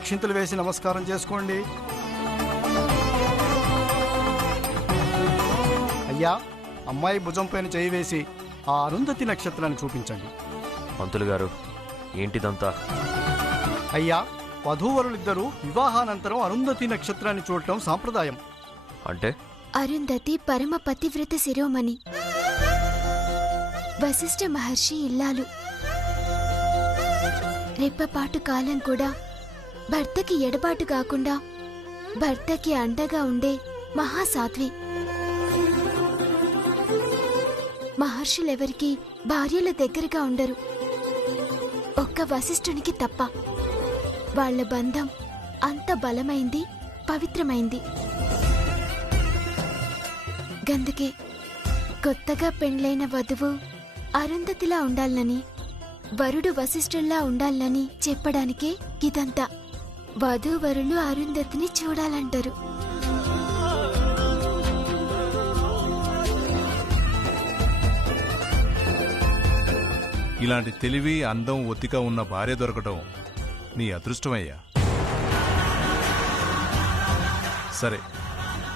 అక్షింతలు వేసి నమస్కారం చేసుకోండి. అయ్యా, అమ్మాయి భుజం పైన చేయి వేసి ఆ అరుంధతి నక్షత్రాన్ని చూపించండి. పంతులు గారు, ఏంటిదంతా? అయ్యా, వధూవరులిద్దరూ వివాహానంతరం అరుంధతి నక్షత్రాన్ని చూడటం సాంప్రదాయం. అంటే? అరుంధతి పరమ పతివ్రత శిరోమణి, వశిష్ఠ మహర్షి ఇల్లాలు. రెప్పపాటు కాలం కూడా భర్తకి ఎడబాటు కాకుండా భర్తకి అండగా ఉండే మహాసాధ్వి. మహర్షులెవరికి భార్యల దగ్గరగా ఉండరు, ఒక్క వశిష్ఠునికి తప్ప. వాళ్ల బంధం అంత బలమైంది, పవిత్రమైంది. గందుకే కొత్తగా పెండ్లైన వధువు అరుంధతిలా ఉండాలని, వరుడు వశిష్ఠుల్లా ఉండాలని చెప్పడానికే ఇదంతా. వధూవరులు అరుంధతిని చూడాలంటారు. ఇలాంటి తెలివి, అందం, ఒత్తిక ఉన్న భార్య దొరకటం నీ అదృష్టమయ్యా. సరే,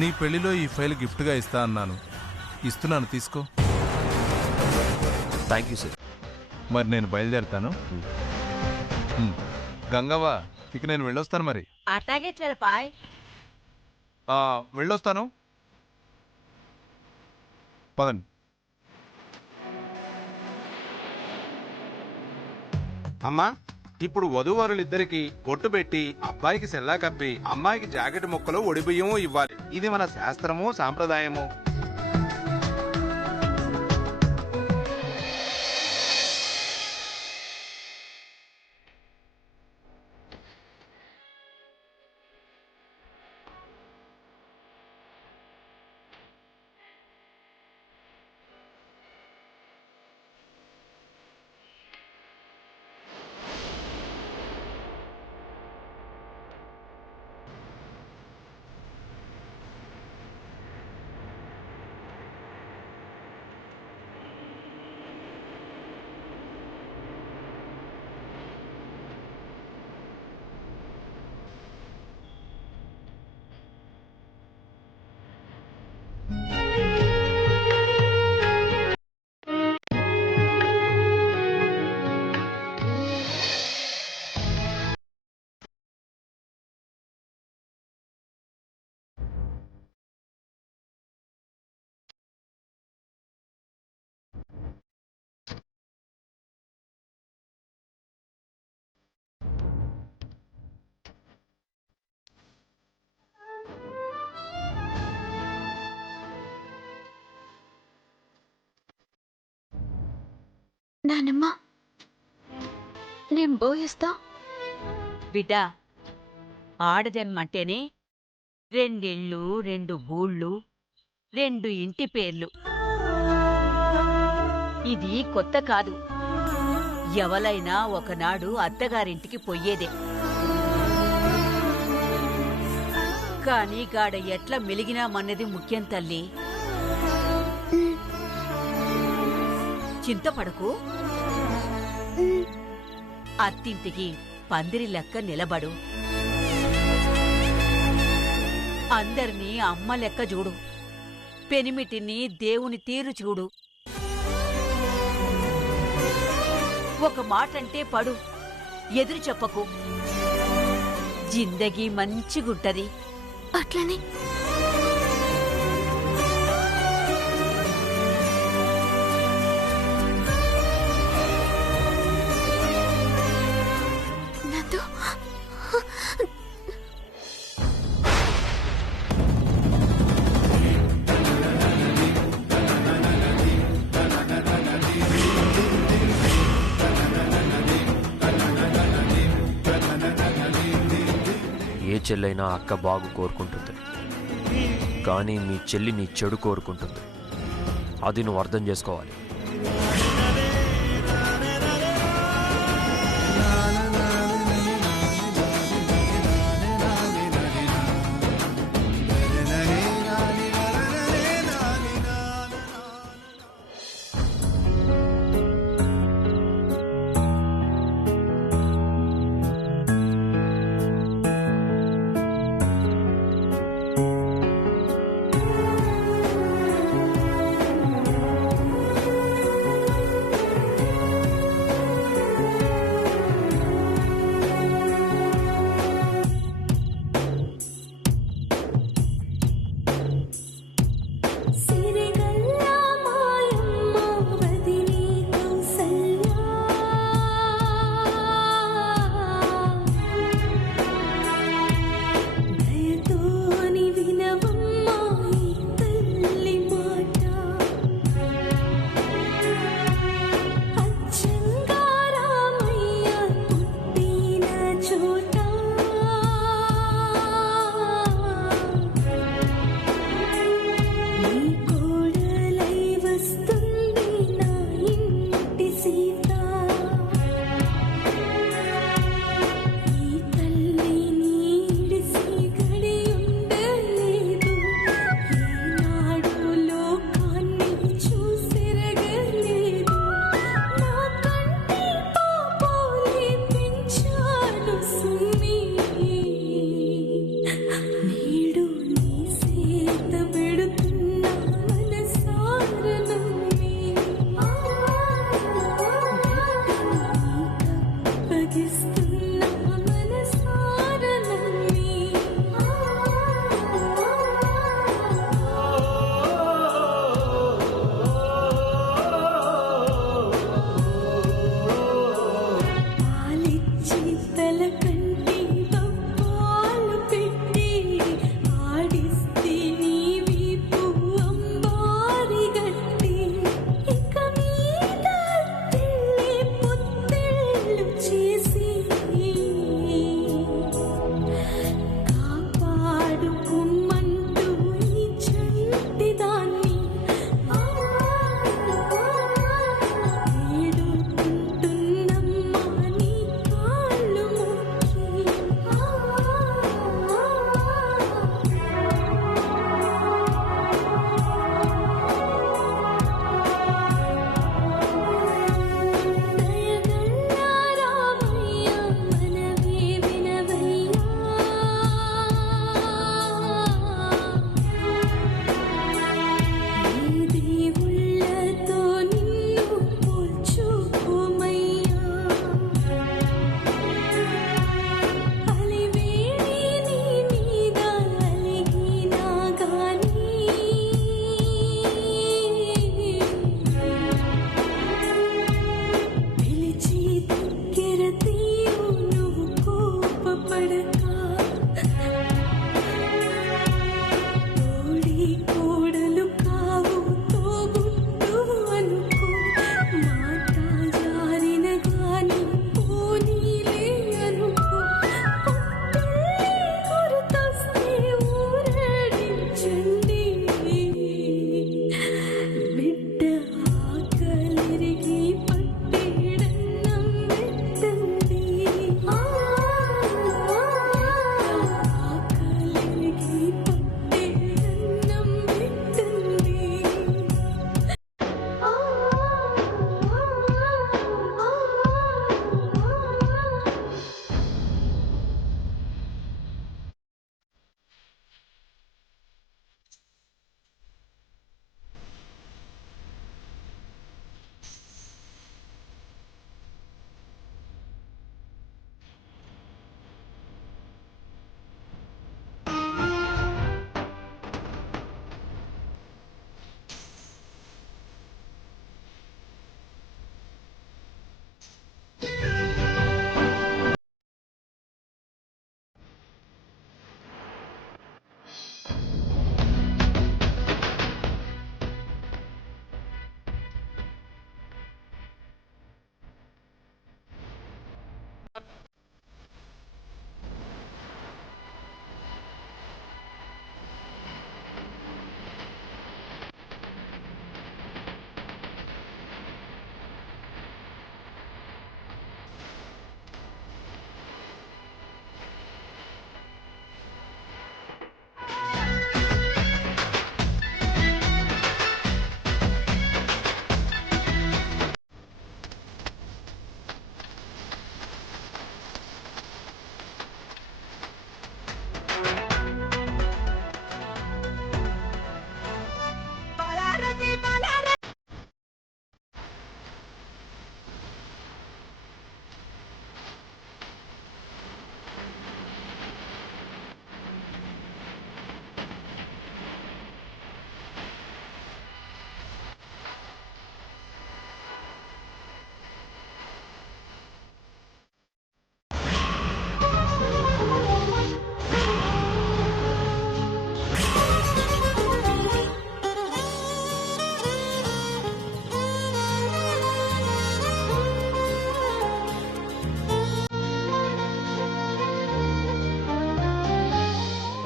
నీ పెళ్లిలో ఈ ఫైల్ గిఫ్ట్గా ఇస్తా అన్నాను, ఇస్తున్నాను, తీసుకో. Thank you sir. మరి నేను బయలుదేరుతాను. గంగవ్వ, ఇక నేను వెళ్ళొస్తాను. మరి అట్లాగే చెరపాయ్. వెళ్ళొస్తాను, పదండి. అమ్మా, ఇప్పుడు వధూవరులిద్దరికి బొట్టు పెట్టి అబ్బాయికి సెల్లా కప్పి అమ్మాయికి జాకెట్ ముక్కలు ఒడిబియ్యము ఇవ్వాలి. ఇది మన శాస్త్రము, సాంప్రదాయము. నానమ్మా, నేను బోయిస్తా. బిడ్డ, ఆడదమ్మంటేనే రెండిళ్ళు, రెండు గూళ్ళు, రెండు ఇంటి పేర్లు. ఇది కొత్త కాదు. ఎవలైనా ఒకనాడు అత్తగారింటికి పొయ్యేదే. కాని గాడ ఎట్లా మెలిగినామన్నది ముఖ్యం తల్లి. చింతపడకు. అత్తింటికి పందిరి లెక్క నిలబడు. అందర్నీ అమ్మ లెక్క చూడు. పెనిమిటిని దేవుని తీరు చూడు. ఒక మాటంటే పడు, ఎదురు చెప్పకు. జిందగీ మంచిగుంటది. అట్లనే నందు, ఏ చెల్లైనా అక్క బాగు కోరుకుంటుంది, కానీ మీ చెల్లి నీ చెడు కోరుకుంటుంది. అది నువ్వు అర్థం చేసుకోవాలి.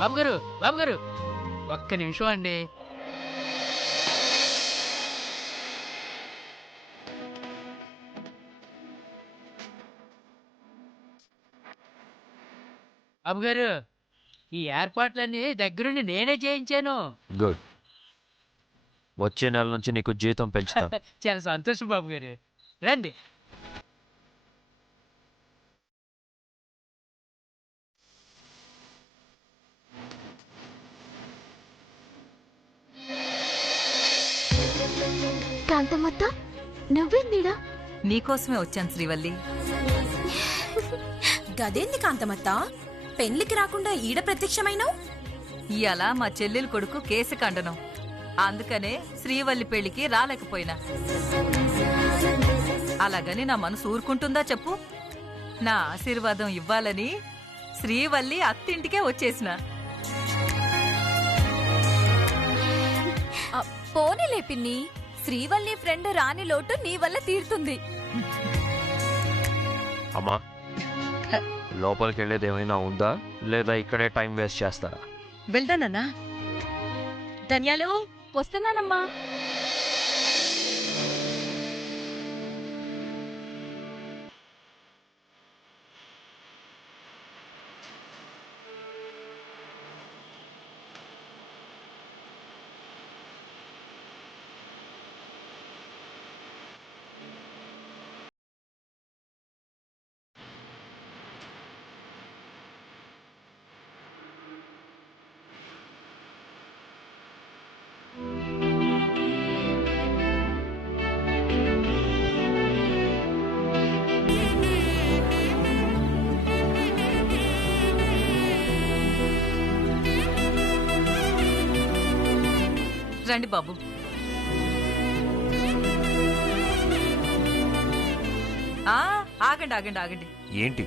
బాబు గారు ఒక్క నిమిషం అండి. బాబు గారు, ఈ ఏర్పాట్లన్నీ దగ్గరుండి నేనే చేయించాను. గుడ్. వచ్చే నెల నుంచి నీకు జీతం పెంచుతా. చాలా సంతోషం బాబు గారు. రండి. కాంతమ్మత్త, నువ్వేందిడా? నీకోసమే వచ్చాను శ్రీవల్లి. గదేంది కాంతమత్త, పెళ్లికి రాకుండా ఈడ ప్రత్యక్షమైనావు? ఇయాల మా చెల్లెలు కొడుకు కేసు ఖండనం, అందుకనే శ్రీవల్లి పెళ్లికి రాలేకపోయినా. అలాగని నా మనసు ఊరుకుంటుందా చెప్పు? నా ఆశీర్వాదం ఇవ్వాలని శ్రీవల్లి అత్తింటికే వచ్చేసిన. పోనీలే పిన్ని, శ్రీవల్లి ఫ్రెండ్ రాని లోటు నీ వల్ల తీరుతుంది. అమ్మా, లోపలికి వెళ్ళేది ఏమైనా ఉందా లేదా ఇక్కడే టైం వేస్ట్ చేస్తారా? వెళ్తానన్నా. ధన్యాలు, వస్తున్నానమ్మా. రండి బాబు. ఆగండి ఆగండి ఆగండి. ఏంటి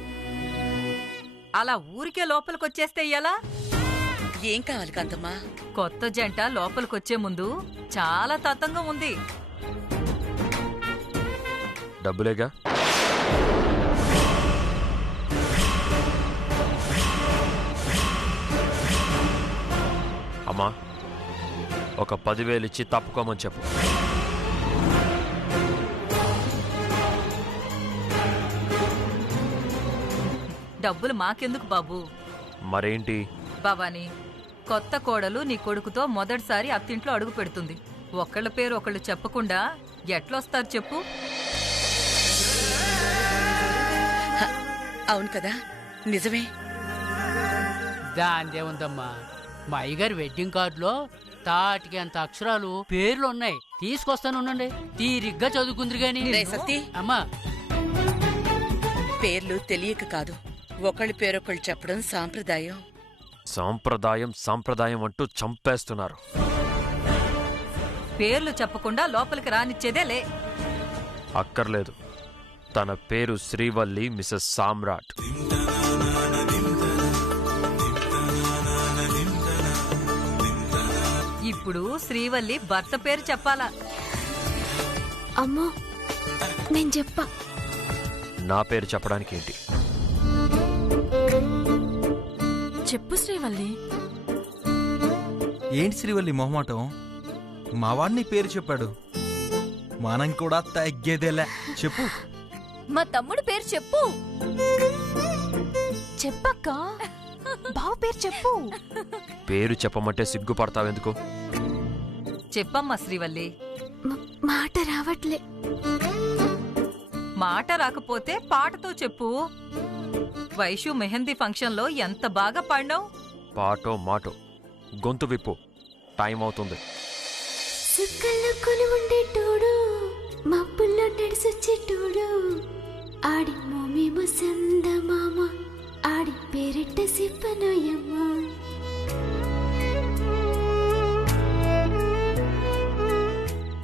అలా ఊరికే లోపలికొచ్చేస్తే ఎలా? ఏం కావాలి కాంతమ్మా? కొత్త జంట లోపలికొచ్చే ముందు చాలా తతంగం ఉంది. డబ్బులేగా? అమ్మా, ఒక 10,000 ఇచ్చి తప్పుకోమని చెప్పు. డబ్బులు మాకెందుకు బాబు? మరేంటి? భవానీ, కొత్త కోడలు నీ కొడుకుతో మొదటిసారి అత్తింట్లో అడుగు పెడుతుంది. ఒకళ్ళ పేరు ఒకళ్ళు చెప్పకుండా ఎట్లొస్తారు చెప్పు? అవును కదా, నిజమే. దాందేముందమ్మా, మా అయ్యగారి వెడ్డింగ్ కార్డులో తాటికి అంత అక్షరాలు పేర్లు ఉన్నాయి. తీసుకొస్తానుండండి, తీరిగ్గా చదువుకుందరు గాని. సత్తి, అమ్మా, పేర్లు తెలియక కాదు, ఒకళ్ళ పేరొకళ్ళు చెప్పడం సాంప్రదాయం. సాంప్రదాయం సాంప్రదాయం అంటూ చంపేస్తున్నారు. పేర్లు చెప్పకుండా లోపలికి రానిచ్చేదే లే. అక్కర్లేదు. తన పేరు శ్రీవల్లి మిసెస్ సామ్రాట్. ఇప్పుడు శ్రీవల్లి భర్త పేరు చెప్పాలా? అమ్మో, నేను చెప్పా. నా పేరు చెప్పడానికి ఏంటి? చెప్పు శ్రీవల్లి. ఏంటి శ్రీవల్లి మొహమాటం? మావాడిని పేరు చెప్పాడు, మనం కూడా తగ్గేదేలే. చెప్పు. మా తమ్ముడు పేరు చెప్పు. చెప్పక్క, బావ పేరు చెప్పు. పేరు చెప్పమంటే సిగ్గుపడతావెందుకు? చెప్పమ్మా శ్రీవల్లి. మాట రావట్లే. మాట రాకపోతే పాటతో చెప్పు. వైషు మెహందీ ఫంక్షన్లో ఎంత బాగా పాడినావు. పాటో మాటో, గొంతు విప్పు, టైం అవుతుంది. సుక్కల్లో కొని ఉండేటోడు, మబ్బుల్లో నడిసొచ్చేటోడు, ఆడి మోమేమో సందమామ, ఆడి పేరెట్ట సిప్పనోయమ్మ.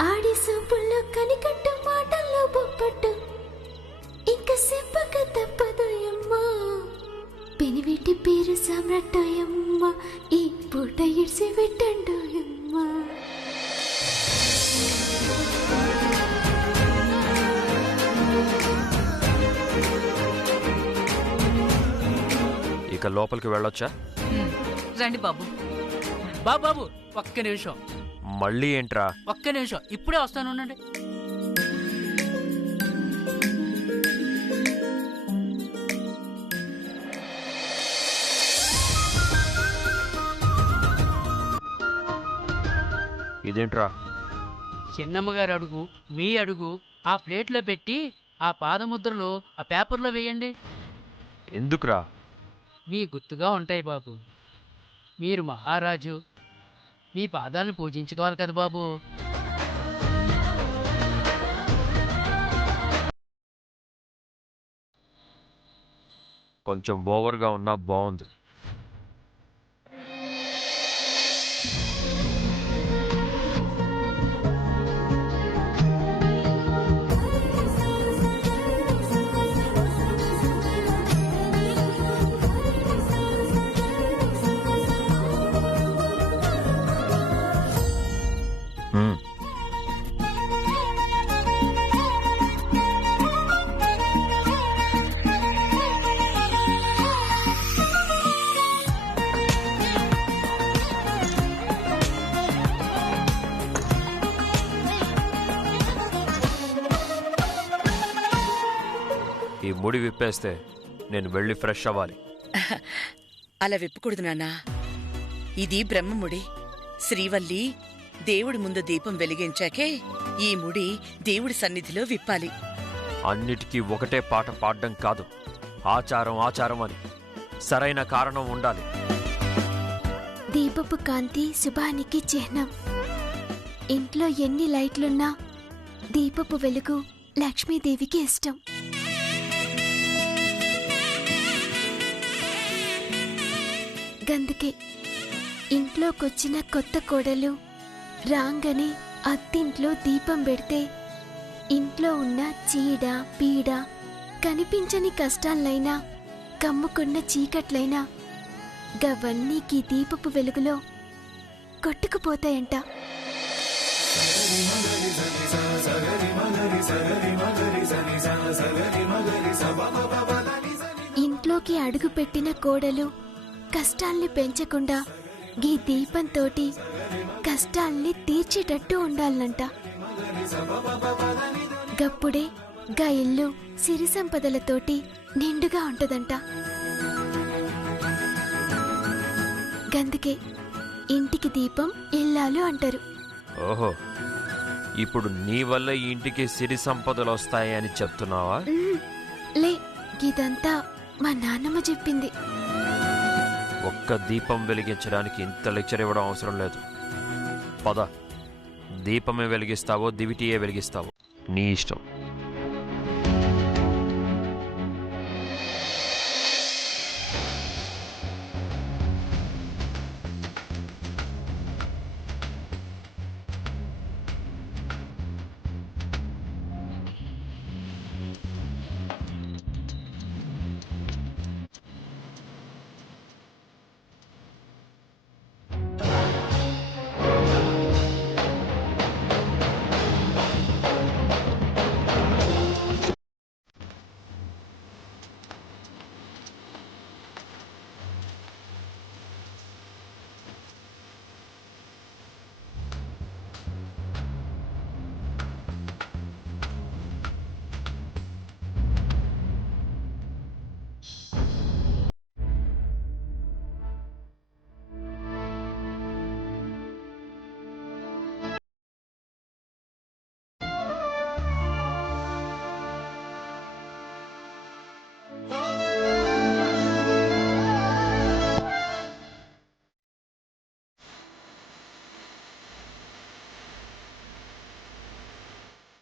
ఆడి సూపుల్లో కనికట్టు, మాటల్లో బొప్పట్టు, ఇంకా చెప్పక తప్పదోయమ్మ. పెనివిటి పేరు సామ్రాట్టోయమ్మ, ఈ పూట ఇడిసి పెట్టండోయమ్మ. ఇక లోపలికి వెళ్ళొచ్చా? రండి బాబు. బాబు ఒక్క నిమిషం, మళ్ళీ ఏంట్రా? ఒక్క నిమిషం, ఇప్పుడే వస్తాను ఉండండి. ఇదేంట్రా? చిన్నమ్మగారు అడుగు, మీ అడుగు ఆ ప్లేట్లో పెట్టి ఆ పాదముద్రలు ఆ పేపర్లో వేయండి. ఎందుకురా? మీ గుర్తుగా ఉంటాయి బాబు. మీరు మహారాజు, మీ పాదాలను పూజించుకోవాలి కదా బాబు. కొంచెం ఓవర్గా ఉన్నా బాగుంది. ఈ ముడి విప్పేస్తే నేను వెళ్ళి ఫ్రెష్ అవ్వాలి. అలా విప్పకూడదు నాన్నా. ఇది బ్రహ్మముడి. శ్రీవల్లి దేవుడి ముందు దీపం వెలిగించాకే ఈ ముడి దేవుడి సన్నిధిలో విప్పాలి. అన్నిటికీ ఒకటే పాట పాడడం కాదు, ఆచారం ఆచారం అని సరైన కారణం ఉండాలి. దీపపు కాంతి శుభానికి చిహ్నం. ఇంట్లో ఎన్ని లైట్లున్నా దీపపు వెలుగు లక్ష్మీదేవికి ఇష్టం. గందుకే ఇంట్లోకొచ్చిన కొత్త కోడలు రాంగనే అత్తింట్లో దీపం పెడితే ఇంట్లో ఉన్న చీడ పీడ, కనిపించని కష్టాలైనా కమ్ముకున్న చీకట్లైనా గవన్నీ ఈ దీపపు వెలుగులో కొట్టుకుపోతాయంట. ఇంట్లోకి అడుగుపెట్టిన కోడలు కష్టాల్ని పెంచకుండా గీ దీపంతోటి కష్టాల్ని తీర్చేటట్టు ఉండాలంట. గప్పుడే గా ఇల్లు సిరి సంపదలతోటి నిండుగా ఉంటదంట. గందుకే ఇంటికి దీపం ఇల్లాలు అంటారు. ఓహో, ఇప్పుడు నీ వల్ల ఈ ఇంటికి సిరి సంపదలు వస్తాయి అని చెప్తున్నావా? లే, ఇదంతా మా నాన్నమ్మ చెప్పింది. ఒక్క దీపం వెలిగించడానికి ఇంత లెక్చర్ ఇవ్వడం అవసరం లేదు. పద, దీపమే వెలిగిస్తావో దివిటీయే వెలిగిస్తావో నీ ఇష్టం.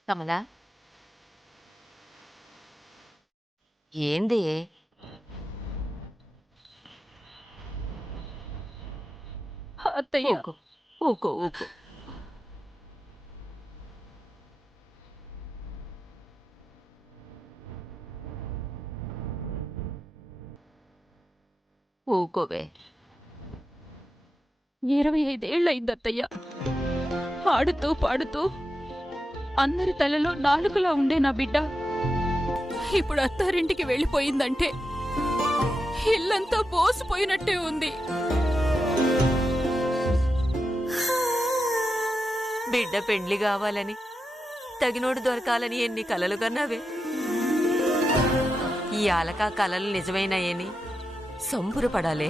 కమలా, ఏంది? అత్తయ్య, ఊకో ఊకో. ఊకోవే. 25 ఏళ్ళయింది అత్తయ్య. ఆడుతూ పాడుతూ అందరి తలలో నాలుకలా ఉండే నా బిడ్డ ఇప్పుడు అత్తారింటికి వెళ్ళిపోయిందంటే ఇల్లంతా బోసిపోయినట్టే ఉంది. బిడ్డ పెండ్లి కావాలని తగినోడు దొరకాలని ఎన్ని కలలు కన్నావే. ఈ ఆలకా కలలు నిజమైనాయని సంబురపడాలే.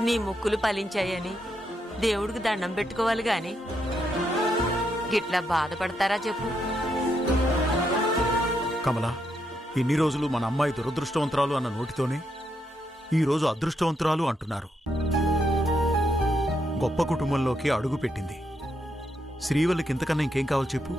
నీ ముక్కులు ఫలించాయని దేవుడికి దండం పెట్టుకోవాలి గాని గిట్లా బాధపడతారా చెప్పు. కమలా, ఇన్ని రోజులు మన అమ్మాయి దురదృష్టవంతురాలు అన్న నోటితోనే ఈరోజు అదృష్టవంతురాలు అంటున్నారు. గొప్ప కుటుంబంలోకి అడుగు పెట్టింది. శ్రీవల్లికి ఇంతకన్నా ఇంకేం కావాలి చెప్పు.